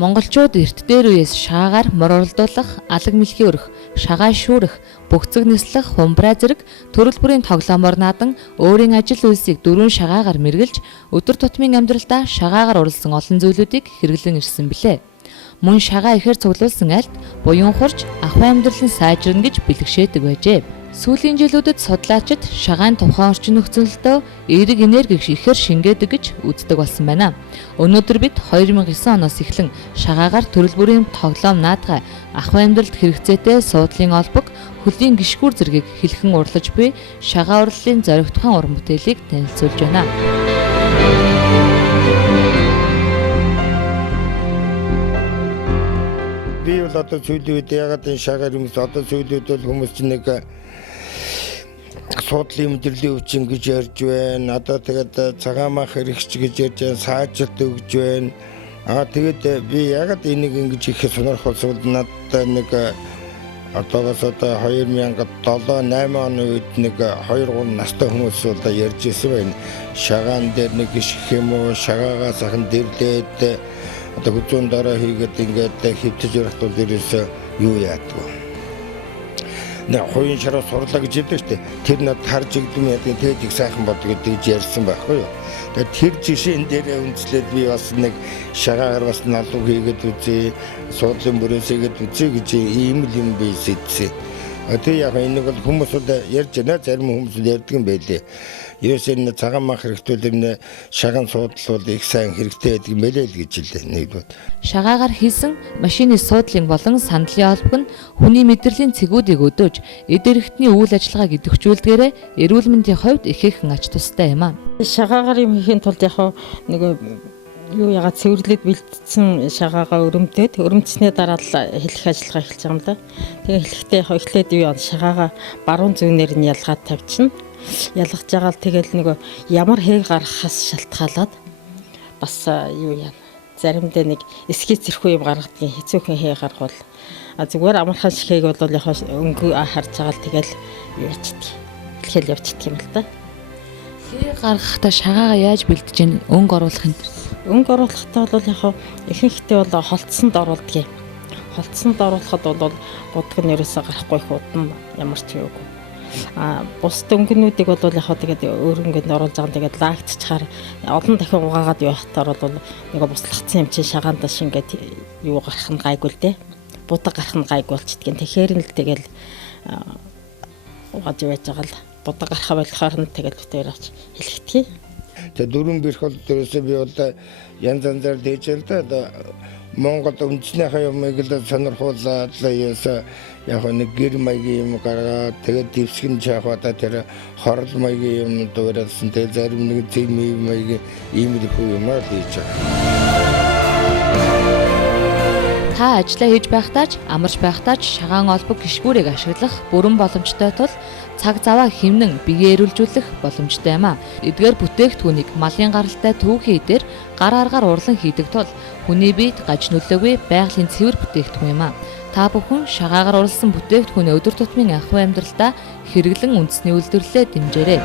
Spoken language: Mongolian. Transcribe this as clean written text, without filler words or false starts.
Монголчууд эрт дээр үеэс шагаагаар мор оролдуулах, алаг мэлхий өрөх, шагаа шүүрэх, бөхцөг нислэх, хумбраа зэрэг төрөл бүрийн тоглоомоор наадан өөрийн ажил үйлсийг дөрвөн шагаагаар мэргэлж өдөр тутмын амьдралдаа шагаагаар уралсан олон зүйлүүдийг хэрэглэн ирсэн билээ. Мөн шагаа ихээр цуглуулсан айлд буян хурж ахуй амьдралын сайжирна гэж бэлгшээдэг байжээ. Сүүлийн жилүүдэд судлаачид шагааны тухайн орчин нөхцөлдөө эерэг энерги ихээр шингээдэг гэж үздэг болсон байна. Өнөөдөр бид 2009 оноос эхлэн шагаагаар төрөл бүрийн тоглоом наадгай, ахуй амьдралд хэрэгцээтэй суудлын олбог, хөлийн гишгүүр зэргийг хэлхэн урлаж буй шагаа урлалын зориг тухайн уран бүтээлийг танилцуулж байна. Би бол одоо сүүлийн үед ягаад энэ шагаар юмс одоо сүүлийн үед бол хүмүүс чинь нэг суудлын мэдрэлийн өвчин гэж ярьж байна. Одоо тэгээд цагаамах хэрэгч гэж ярьж байна, саажрт өгж байна. Тэгээд би ягаад энийг ингэж их сонирхолтой надад нэг одоогоос одоо 2007-8 оны үед нэг 2-3 настай хүмүүс одоо ярьж ирсэн байна. Шагаан дээр нэг гიშх юм уу, шагаагаа сахан дэрлээд одоо хүзүүн дараа хийгээд ингээд хөвтөж ярахт бол ерөөсөө юу яадгүй. Нэг хоёрын шараа сурлаа гэж хэлдэг шүү дээ. Тэр надад харж игдэм яадаг тэгээд их сайхан бод гэж ярьсан байхгүй юу. Тэгээд тэр жишээн дээр үндэслээд би бас нэг шагаагаар бас налуу хийгээд үзье, суудлын бүрээс хийгээд үзье гэж ийм л юм би сэдсэн. Тэгээ яг энийг бол хүмүүс ярьж байна, зарим хүмүүс ярьдаг юм байлээ. Ерөөсөө энэ цагаан мах хэрэгтүүлэр шагаан суудлал бол их сайн хэрэгтэй байдаг юм байлээ л гэж хэлээ нэгдүгээр. Шагаагаар хийсэн машины суудлын болон сандлын олбог нь хүний мэдрэлийн цэгүүдийг өдөөж, эд эрхтний үйл ажиллагааг идэвхжүүлдгээрээ эрүүл мэндийн хувьд ихээхэн ач тустай юм аа. Шагаагаар юм хийхин тулд яг нэг юу ягаад цэвэрлээд бэлдсэн шагаагаа өрөмтснээ дараа л хэлэх ажиллагаа эхэлж байгаа юм да. Тэгээ хэлэхдээ эхлээд юу шагаагаа баруун зүүнээр нь ялгаад тавьчихна. Ялгаж байгаа л тэгэл нэг ямар хээг гаргахаас шалтгаалаад бас юу яа заримдаа нэг эсхий зэрхүү юм гаргадгийн хэцүүхэн хээг гаргавал зүгээр амархан шиг хээг бол яг өнгө харж байгаа л тэгэл юу ячдаг. Хэлхэл явчихдаг юм л да. Хээг гаргахтаа шагаагаа яаж бэлдэж ийн өнгө оруулах юм бэ? Өнгө оруулахдаа бол яг ихэнхдээ бол холтсонд оруулдаг юм. Холтсонд оруулахад бол будг нь ерөөсөө гарахгүй их удна ямар ч юугүй. Бус дөнгөнүүдийг бол яг тэгээд өөрөнгөнд оруулж байгаа. Тэгээд лагтчаар олон дахин угаагаад явахтаар бол нэг буслахсан юм чи шагаандаа шингээд юу гарах нь гайгүй л дээ. Будаг гарах нь гайгүй болчихдгийг. Тэгэхээр л тэгэл угаад явж байгаа л будаг гарах болохоор нь тэгэл битээр авч хэлэхтгий. Тэгээд дөрвөн бэрх бол дөрөөсөө би бол янз янзаар дээжэл да Монгол үндэснийхээ юмыг л сонирхуулаад яасан яг нэг гэр маягийн юм гаргаад тэгээд дэвсгэн чаахада тэр хорл маягийн юм дуурайсан тэгээд зарим нэг зэм маягийн иймэрхүү юмар хийж байгаа. Та ажиллаа хийж байхдаа ч амарч байхдаа ч шагаан олбог гишгүүрийг ашиглах бүрэн боломжтой тул цаг заваа хэмнэн биеэ эрүүлжүүлэх боломжтой юм а. Эдгээр бүтээгдэхүүнийг малын гаралтай түүхий дээр гар аргаар урлан хийдэг тул хүний биед гаж нөлөөгүй байгалийн цэвэр бүтээгдэхүүн юм а. Та бүхэн шагаагаар урлсан бүтээгдэхүүнээ өдөр тутмын ахуй амьдралдаа хэрэглэн үндэсний үйлдвэрлэлээ дэмжээрэй.